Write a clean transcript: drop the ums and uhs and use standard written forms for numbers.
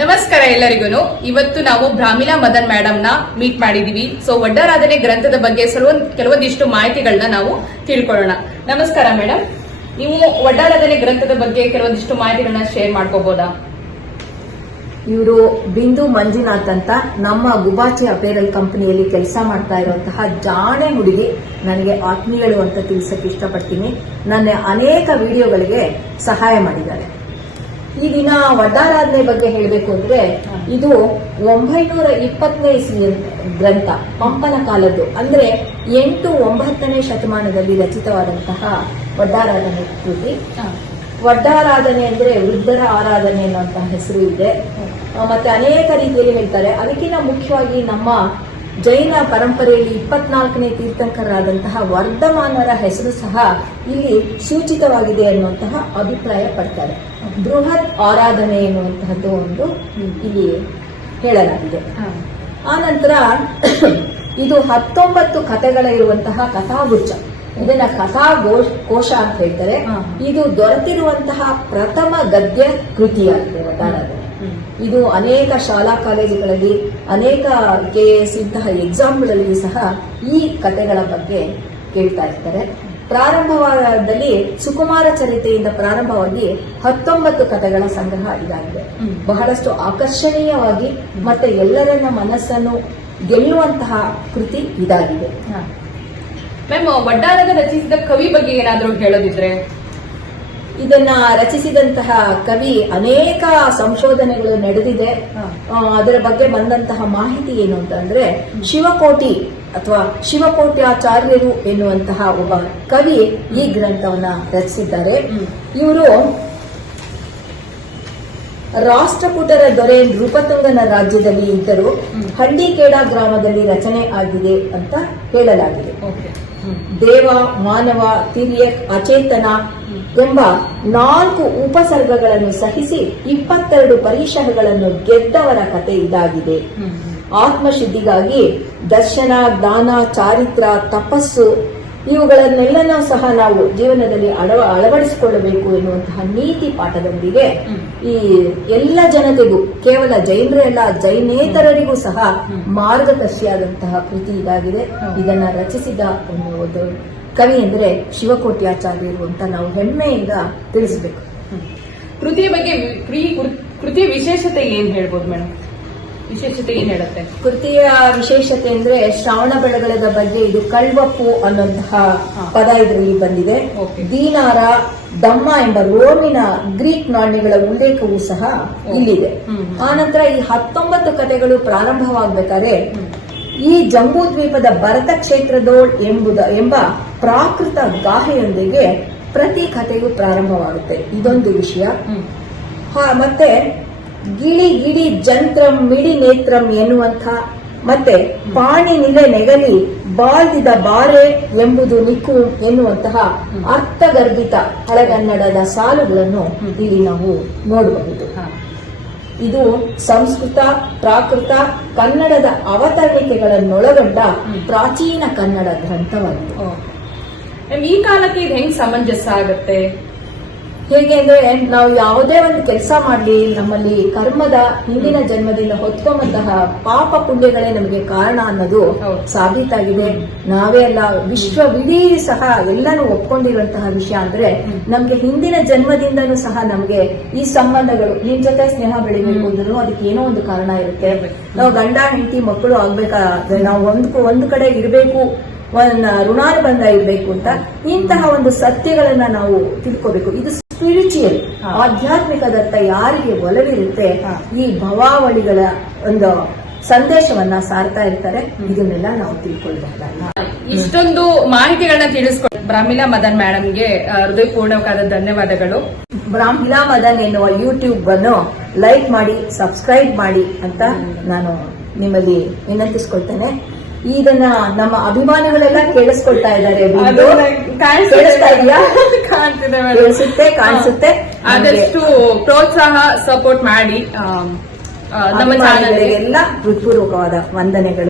ನಮಸ್ಕಾರ ಎಲ್ಲರಿಗೂ. ಇವತ್ತು ನಾವು ಬ್ರಾಹ್ಮಿಲಾ ಮದನ್ ಮೇಡಮ್ ನ ಮೀಟ್ ಮಾಡಿದೀವಿ. ಸೊ ವಡ್ಡಾರಾಧನೆ ಗ್ರಂಥದ ಬಗ್ಗೆ ಕೆಲವೊಂದಿಷ್ಟು ಮಾಹಿತಿಗಳನ್ನ ನಾವು ತಿಳ್ಕೊಳ್ಳೋಣ. ನಮಸ್ಕಾರ ಮೇಡಮ್, ನೀವು ವಡ್ಡಾರಾಧನೆ ಗ್ರಂಥದ ಬಗ್ಗೆ ಕೆಲವೊಂದಿಷ್ಟು ಮಾಹಿತಿಗಳನ್ನ ಶೇರ್ ಮಾಡ್ಕೋಬಹುದಾ? ಇವರು ಬಿಂದು ಮಂಜುನಾಥ್ ಅಂತ ನಮ್ಮ ಗುಬಾಚಿ ಅಪೇರಲ್ ಕಂಪನಿಯಲ್ಲಿ ಕೆಲಸ ಮಾಡ್ತಾ ಇರುವಂತಹ ಜಾಣೆ ಹುಡುಗಿ, ನನಗೆ ಆತ್ಮೀಯಳು ಅಂತ ತಿಳಿಸಕ್ಕೆ ಇಷ್ಟಪಡ್ತೀನಿ. ನನ್ನ ಅನೇಕ ವಿಡಿಯೋಗಳಿಗೆ ಸಹಾಯ ಮಾಡಿದ್ದಾರೆ. ಈ ದಿನ ವಡ್ಡಾರಾಧನೆ ಬಗ್ಗೆ ಹೇಳಬೇಕು ಅಂದ್ರೆ, ಇದು 920ನೇ ಇಸ್ವಿ ಗ್ರಂಥ, ಪಂಪನ ಕಾಲದ್ದು. ಅಂದ್ರೆ 8-9ನೇ ಶತಮಾನದಲ್ಲಿ ರಚಿತವಾದಂತಹ ವಡ್ಡಾರಾಧನೆ ಕೃತಿ. ವಡ್ಡಾರಾಧನೆ ಅಂದ್ರೆ ವೃದ್ಧರ ಆರಾಧನೆ ಅನ್ನುವಂತಹ ಹೆಸರು ಇದೆ. ಮತ್ತೆ ಅನೇಕ ರೀತಿಯಲ್ಲಿ ಹೇಳ್ತಾರೆ. ಅದಕ್ಕಿಂತ ಮುಖ್ಯವಾಗಿ ನಮ್ಮ ಜೈನ ಪರಂಪರೆಯಲ್ಲಿ 24ನೇ ತೀರ್ಥಂಕರಾದಂತಹ ವರ್ಧಮಾನರ ಹೆಸರು ಸಹ ಇಲ್ಲಿ ಸೂಚಿತವಾಗಿದೆ ಅನ್ನುವಂತಹ ಅಭಿಪ್ರಾಯ ಪಡ್ತಾರೆ. ಬೃಹತ್ ಆರಾಧನೆ ಎನ್ನುವಂತಹದ್ದು ಒಂದು ಇಲ್ಲಿ ಹೇಳಲಾಗಿದೆ. ಆ ನಂತರ ಇದು 19 ಕಥೆಗಳ ಇರುವಂತಹ ಕಥಾಗುಚ್ಛ. ಇದನ್ನ ಕೋಶ ಅಂತ ಹೇಳ್ತಾರೆ. ಇದು ದೊರೆತಿರುವಂತಹ ಪ್ರಥಮ ಗದ್ಯ ಕೃತಿಯಾಗಿದೆ ವಡ್ಡಾರಾಧನೆ. ಇದು ಅನೇಕ ಶಾಲಾ ಕಾಲೇಜುಗಳಲ್ಲಿ, ಅನೇಕ KS ಇಂತಹ ಎಕ್ಸಾಮ್ಗಳಲ್ಲಿ ಸಹ ಈ ಕಥೆಗಳ ಬಗ್ಗೆ ಕೇಳ್ತಾ ಇರ್ತಾರೆ. ಪ್ರಾರಂಭವಾದಲ್ಲಿ ಸುಕುಮಾರ ಚರಿತೆಯಿಂದ ಪ್ರಾರಂಭವಾಗಿ 19 ಕಥೆಗಳ ಸಂಗ್ರಹ ಇದಾಗಿದೆ. ಬಹಳಷ್ಟು ಆಕರ್ಷಣೀಯವಾಗಿ ಮತ್ತೆ ಎಲ್ಲರನ್ನ ಮನಸ್ಸನ್ನು ಗೆಲ್ಲುವಂತಹ ಕೃತಿ ಇದಾಗಿದೆ. ಮ್ಯಾಮ್, ವಡ್ಡಾರಾಧನೆ ರಚಿಸಿದ ಕವಿ ಬಗ್ಗೆ ಏನಾದರೂ ಹೇಳೋದಿದ್ರೆ? ಇದನ್ನ ರಚಿಸಿದಂತಹ ಕವಿ ಅನೇಕ ಸಂಶೋಧನೆಗಳು ನಡೆದಿದೆ. ಅದರ ಬಗ್ಗೆ ಬಂದಂತಹ ಮಾಹಿತಿ ಏನು ಅಂತಂದ್ರೆ, ಶಿವಕೋಟಿ ಅಥವಾ ಶಿವಕೋಟ್ಯಾಚಾರ್ಯರು ಎನ್ನುವಂತಹ ಒಬ್ಬ ಕವಿ ಈ ಗ್ರಂಥವನ್ನ ರಚಿಸಿದ್ದಾರೆ. ಇವರು ರಾಷ್ಟ್ರಕೂಟರ ದೊರೆ ನೃಪತುಂಗನ ರಾಜ್ಯದಲ್ಲಿ ಇದ್ದರು. ಹಳ್ಳಿಕೇಡ ಗ್ರಾಮದಲ್ಲಿ ರಚನೆ ಆಗಿದೆ ಅಂತ ಹೇಳಲಾಗಿದೆ. ದೇವ, ಮಾನವ, ತಿರ್ಯಕ್, ಅಚೇತನ ಎಂಬ 4 ಉಪಸರ್ಗಗಳನ್ನು ಸಹಿಸಿ 22 ಪರಿಶಹಗಳನ್ನು ಗೆದ್ದವರ ಕತೆ ಇದಾಗಿದೆ. ಆತ್ಮಶುದ್ಧಿಗಾಗಿ ದರ್ಶನ, ದಾನ, ಚಾರಿತ್ರ, ತಪಸ್ಸು ಇವುಗಳನ್ನೆಲ್ಲನೂ ಸಹ ನಾವು ಜೀವನದಲ್ಲಿ ಅಳವಡಿಸಿಕೊಳ್ಳಬೇಕು ಎನ್ನುವಂತಹ ನೀತಿ ಪಾಠದೊಂದಿಗೆ ಈ ಎಲ್ಲ ಜನತೆಗೂ, ಕೇವಲ ಜೈನರೇ ಅಲ್ಲ, ಜೈನೇತರರಿಗೂ ಸಹ ಮಾರ್ಗದರ್ಶಿಯಾದಂತಹ ಕೃತಿ ಇದಾಗಿದೆ. ಇದನ್ನ ರಚಿಸಿದ ಒಂದು ಕವಿ ಅಂದ್ರೆ ಶಿವಕೋಟ್ಯಾಚಾರ್ಯರು ಅಂತ ನಾವು ಹೆಮ್ಮೆಯಿಂದ ತಿಳಿಸಬೇಕು. ಕೃತಿಯ ಬಗ್ಗೆ ಕೃತಿಯ ವಿಶೇಷತೆ ಏನ್ ಹೇಳ್ಬೋದು ಮೇಡಮ್? ವಿಶೇಷತೆ ಏನ್ ಹೇಳುತ್ತೆ? ಕೃತಿಯ ವಿಶೇಷತೆ ಅಂದ್ರೆ ಶ್ರಾವಣ ಬೆಳಗಳದ ಬಗ್ಗೆ ಇದು ಕಳ್ವಪ್ಪು ಅನ್ನುವಂತಹ ಪದ ಇದರಲ್ಲಿ ಬಂದಿದೆ. ದೀನಾರ, ದಮ್ಮ ಎಂಬ ರೋಮಿನ ಗ್ರೀಕ್ ನಾಣ್ಯಗಳ ಉಲ್ಲೇಖವೂ ಸಹ ಇಲ್ಲಿದೆ. ಆನಂತರ ಈ 19 ಕಥೆಗಳು ಪ್ರಾರಂಭವಾಗಬೇಕಾದ್ರೆ ಈ ಜಂಬೂ ದ್ವೀಪದ ಭರತ ಕ್ಷೇತ್ರದೋಳ್ ಎಂಬ ಪ್ರಾಕೃತ ಗಾಹೆಯೊಂದಿಗೆ ಪ್ರತಿ ಕಥೆಯು ಪ್ರಾರಂಭವಾಗುತ್ತೆ. ಇದೊಂದು ವಿಷಯ. ಮತ್ತೆ ಗಿಳಿ ಗಿಡಿ ಜಂತ್ರಂ ಮಿಡಿ ನೇತ್ರಂ ಎನ್ನುವಂಥ, ಮತ್ತೆ ಪಾಣಿ ನಿಲೆ ನೆಗಲಿ ಬಾಳ್ದಿದ ಬಾರೆ ಎಂಬುದು ನಿಕ್ಕು ಎನ್ನುವಂತಹ ಅರ್ಥಗರ್ಭಿತ ಹಳೆಗನ್ನಡದ ಸಾಲುಗಳನ್ನು ಇಲ್ಲಿ ನಾವು ನೋಡಬಹುದು. ಇದು ಸಂಸ್ಕೃತ, ಪ್ರಾಕೃತ, ಕನ್ನಡದ ಅವತರಣಿಕೆಗಳನ್ನೊಳಗೊಂಡ ಪ್ರಾಚೀನ ಕನ್ನಡ ಗ್ರಂಥವಾಗಿದೆ. ಈ ಕಾಲಕ್ಕೆ ಇದು ಹೆಂಗ್ ಸಮಂಜಸ ಆಗುತ್ತೆ? ಹೇಗೆ ಅಂದ್ರೆ, ನಾವು ಯಾವುದೇ ಒಂದು ಕೆಲಸ ಮಾಡ್ಲಿ, ನಮ್ಮಲ್ಲಿ ಕರ್ಮದ ಹಿಂದಿನ ಜನ್ಮದಿಂದ ಹೊತ್ಕೊಂಬಂತಹ ಪಾಪ ಪುಣ್ಯಗಳೇ ನಮಗೆ ಕಾರಣ ಅನ್ನೋದು ಸಾಬೀತಾಗಿದೆ. ನಾವೇ ಅಲ್ಲ, ವಿಶ್ವವಿಡೀ ಸಹ ಎಲ್ಲನೂ ಒಪ್ಕೊಂಡಿರುವಂತಹ ವಿಷಯ. ಅಂದ್ರೆ ನಮ್ಗೆ ಹಿಂದಿನ ಜನ್ಮದಿಂದನೂ ಸಹ ನಮ್ಗೆ ಈ ಸಂಬಂಧಗಳು, ನಿಮ್ ಜೊತೆ ಸ್ನೇಹ ಬೆಳಿಬೇಕು ಅಂದ್ರೂ ಅದಕ್ಕೆ ಏನೋ ಒಂದು ಕಾರಣ ಇರುತ್ತೆ. ನಾವು ಗಂಡ ಹೆಂಡತಿ ಮಕ್ಕಳು ಆಗ್ಬೇಕಾದ್ರೆ ನಾವು ಒಂದು ಕಡೆ ಇರಬೇಕು, ಋಣಾನುಬಂಧ ಇರಬೇಕು ಅಂತ ಇಂತಹ ಒಂದು ಸತ್ಯಗಳನ್ನ ನಾವು ತಿಳ್ಕೋಬೇಕು. ಇದು ಸ್ಪಿರಿಚುಯಲ್, ಆಧ್ಯಾತ್ಮಿಕದತ್ತ ಯಾರಿಗೆ ಒಲವಿರುತ್ತೆ ಈ ಭವಾವಳಿಗಳ ಒಂದು ಸಂದೇಶವನ್ನ ಸಾರ್ತಾ ಇರ್ತಾರೆ. ಇದನ್ನೆಲ್ಲ ನಾವು ತಿಳ್ಕೊಳ್ಬಹುದಲ್ಲ. ಇಷ್ಟೊಂದು ಮಾಹಿತಿಗಳನ್ನ ತಿಳಿಸ್ಕೊಟ್ಟು ಬ್ರಾಹ್ಮಿಲಾ ಮದನ್ ಮೇಡಮ್ಗೆ ಹೃದಯಪೂರ್ವಕವಾದ ಧನ್ಯವಾದಗಳು. ಬ್ರಾಹ್ಮಿಲಾ ಮದನ್ ಎನ್ನುವ ಯೂಟ್ಯೂಬ್ ಅನ್ನು ಲೈಕ್ ಮಾಡಿ, ಸಬ್ಸ್ಕ್ರೈಬ್ ಮಾಡಿ ಅಂತ ನಾನು ನಿಮ್ಮಲ್ಲಿ ವಿನಂತಿಸ್ಕೊಳ್ತೇನೆ. ಇದನ್ನ ನಮ್ಮ ಅಭಿಮಾನಿಗಳೆಲ್ಲ ಕೇಳಿಸ್ಕೊಳ್ತಾ ಇದ್ದಾರೆ. ಕೇಳಿಸ್ತಾ ಇದೆಯಾ? ಕಾಣಿಸುತ್ತೆ. ಆದಷ್ಟು ಪ್ರೋತ್ಸಾಹ, ಸಪೋರ್ಟ್ ಮಾಡಿ. ನಮ್ಮ ಚಾನಲ್ ಎಲ್ಲ ಹೃತ್ಪೂರ್ವಕವಾದ ವಂದನೆಗಳು.